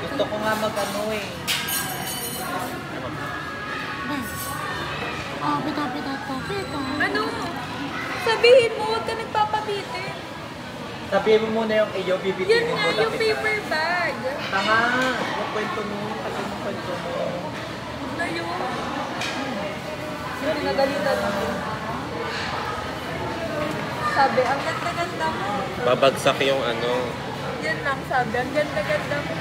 Gusto ko nga mag-ano eh. Ano? Sabihin mo, huwag ka nagpapabitin. Sabihin mo muna yung iyo, bibitin mo yun nga, yung paper bag. Tama, yung kwento mo, kasi yung kwento mo. Na yun. Yung pinagalitan mo. Sabi, ang ganda-ganda mo. Babagsak yung ano. Yan lang sabi, ang ganda-ganda mo.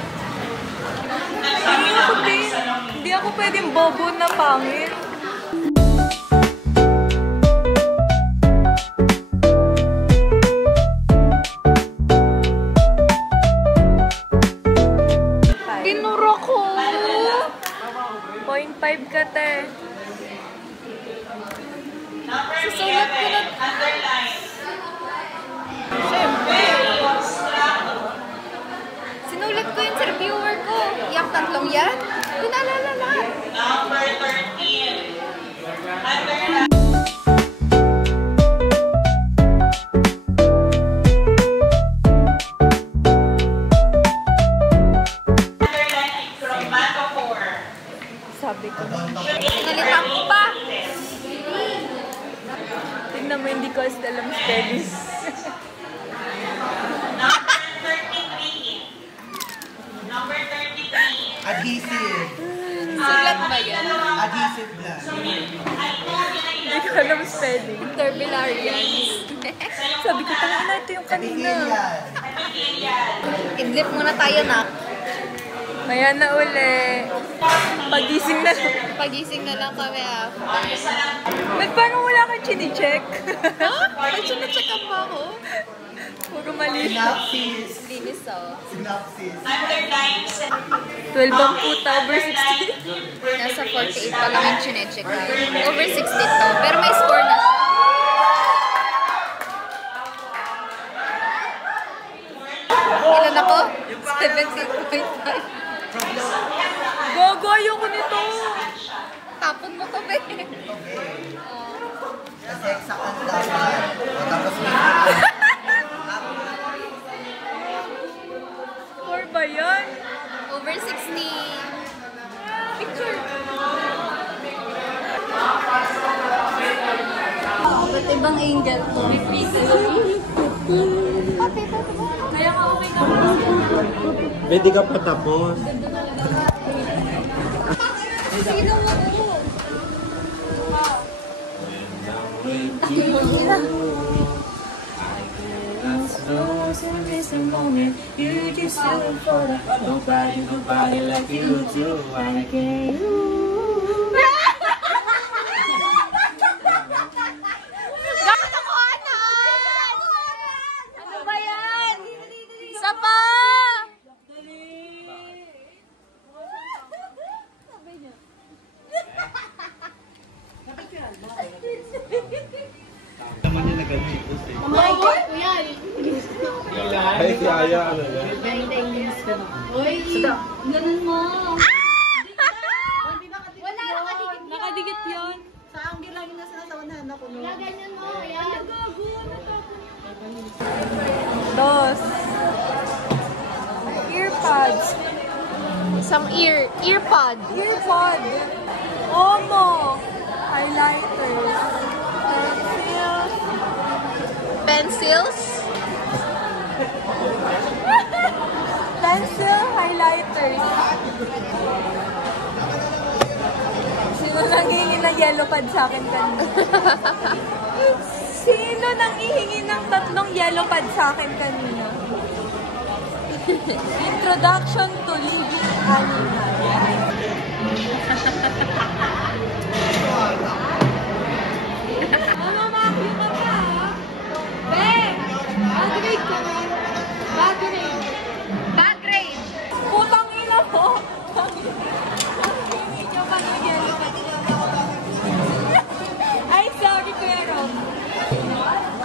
Hindi ako pwedeng bobo na pangit. Tinuro ko. 0.5 ka, te. Susulat ko na. Siyempre. Sinulat ko yung interviewer ko. Yung tatlong yan. Pinalala lahat. Number 13. Sabi ko. Nalitan ko pa. Tignan mo, hindi ko alam spelling. Number 33. Adhesive. Sulat ba yan? Adhesive lang. Hindi ko alam spelling. Interbilarians. Sabi ko, tanga na, ito yung kanina. Idlip muna tayo na. Maya na uli. Pagising na lang. Pagising na lang kami after. Ba't parang wala kang chine-check? Ha? May chine-check up ba ako? Puro mali. Synopsis. Linis oh. Synopsis. Under 9. 12 ang puta, over 16. Nasa 48 pa lang yung chine-check na. Over 16 to. Pero may score na siya. Ilan ako? 17.5. Gogo, ayoko nito. Tapon mo to, be. Kasi exact ang dapat. Tapos may Score ba yan? Over 60. Picture. Ba't ibang angel to? Kaya ka okay ka. Pwede ka pa tapos. Sino mo ko? You just do it for the nobody like you do. I can't. Ano ba yan? Isa pa! Naman nila ganipos eh. Mamay ko yan. Ay, si Aya, ano yan? Ganun mo. Wala, nakadikit yun. Sa anggil lang yung nasa unahan ako. Ganyan mo. Yan. Dos. Earpods. Isang earpod. Earpod. Omo. Highlighters. Pencils. Pencil highlighters. Sino nanghihingi ng yellow pad sa akin kanina? Sino nanghihingi ng 3 yellow pad sa akin kanina? Introduction to living animal. Ano, makakli ka pa, ha? Be! Mag-grade ka na. Mag-grade. Bad grade. Putang ina mo! Hindi nyo pa ng yellow pad. Ay, sorry, pero.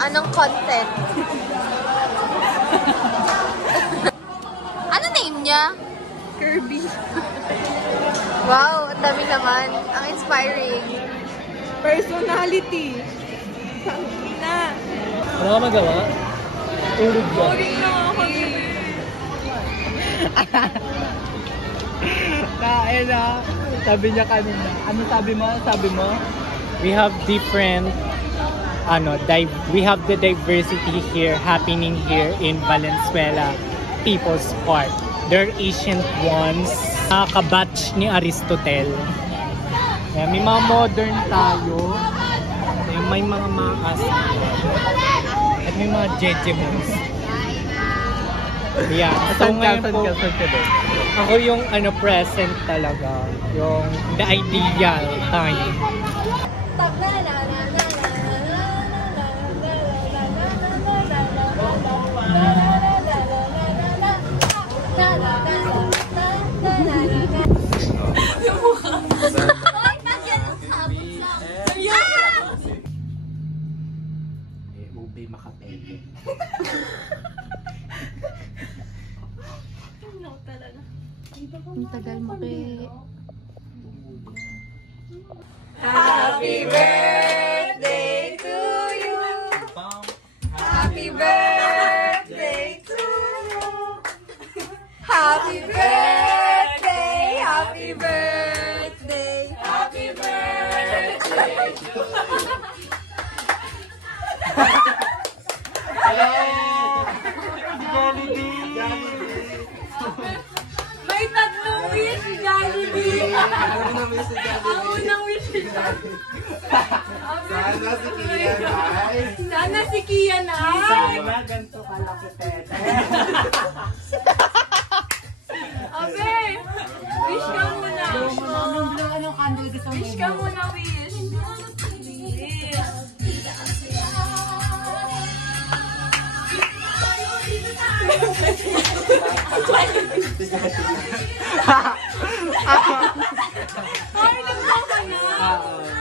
Anong content? Ano name niya? Kirby. Wow, ang dami naman. Ang inspiring. Personality. Na. Ano ka magawa? Tulog ka. Boring na ako. Kain na. Sabi niya kanina. Ano sabi mo? Sabi mo? We have different we have the diversity here happening here in Valenzuela People's Park. They're ancient ones. Kabatch ni Aristotle. Kaya may mga modern tayo. May mga maas. At may mga jejemons. Yeah. So ngayon po, ako yung present talaga. Yung the ideal time. Ube makapete. Ang tagal mo kay... Happy birthday to you. Happy birthday to you. Happy birthday. Happy birthday. Happy birthday. May tatlong wish, Jollibee! Ang unang wish ni Jollibee. Sana si Kian ay! Sana ganito kalaki pete. Abe! Wish ka muna! Wish ka muna, wish!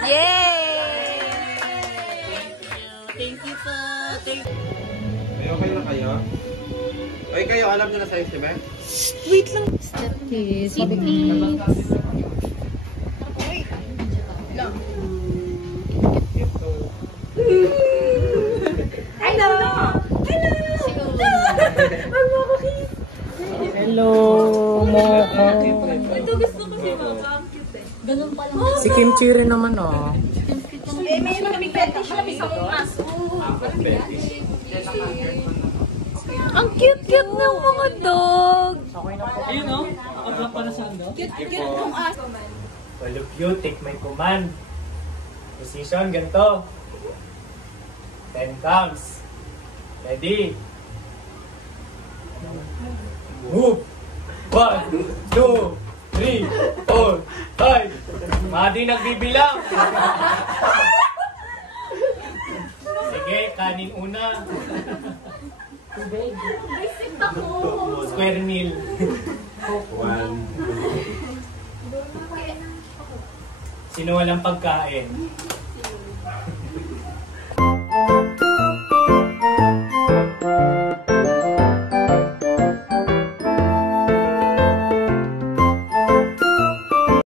Yay! Thank you po. Ay, okay na kayo? Ay, kayo, alam niyo na sa si Ben? Wait lang. Step kiss. Hello! Hello, Moko. Ito gusto ko si Mama. Ang cute eh. Ganun pa lang. Si Kimchi rin naman, oh. Eh, may kaming fetish na may isang aso. Ang cute-cute ng mga dog. Ayun, oh. Naka-block pala sa ando. Cute kong aso man. All of you, take my command. Position, ganito. 10 counts. Ready? Move! 1, 2, 3, 4, 5. Madi nagbibilang. Sige, kanin una. Square meal. 1. Sino walang pagkain?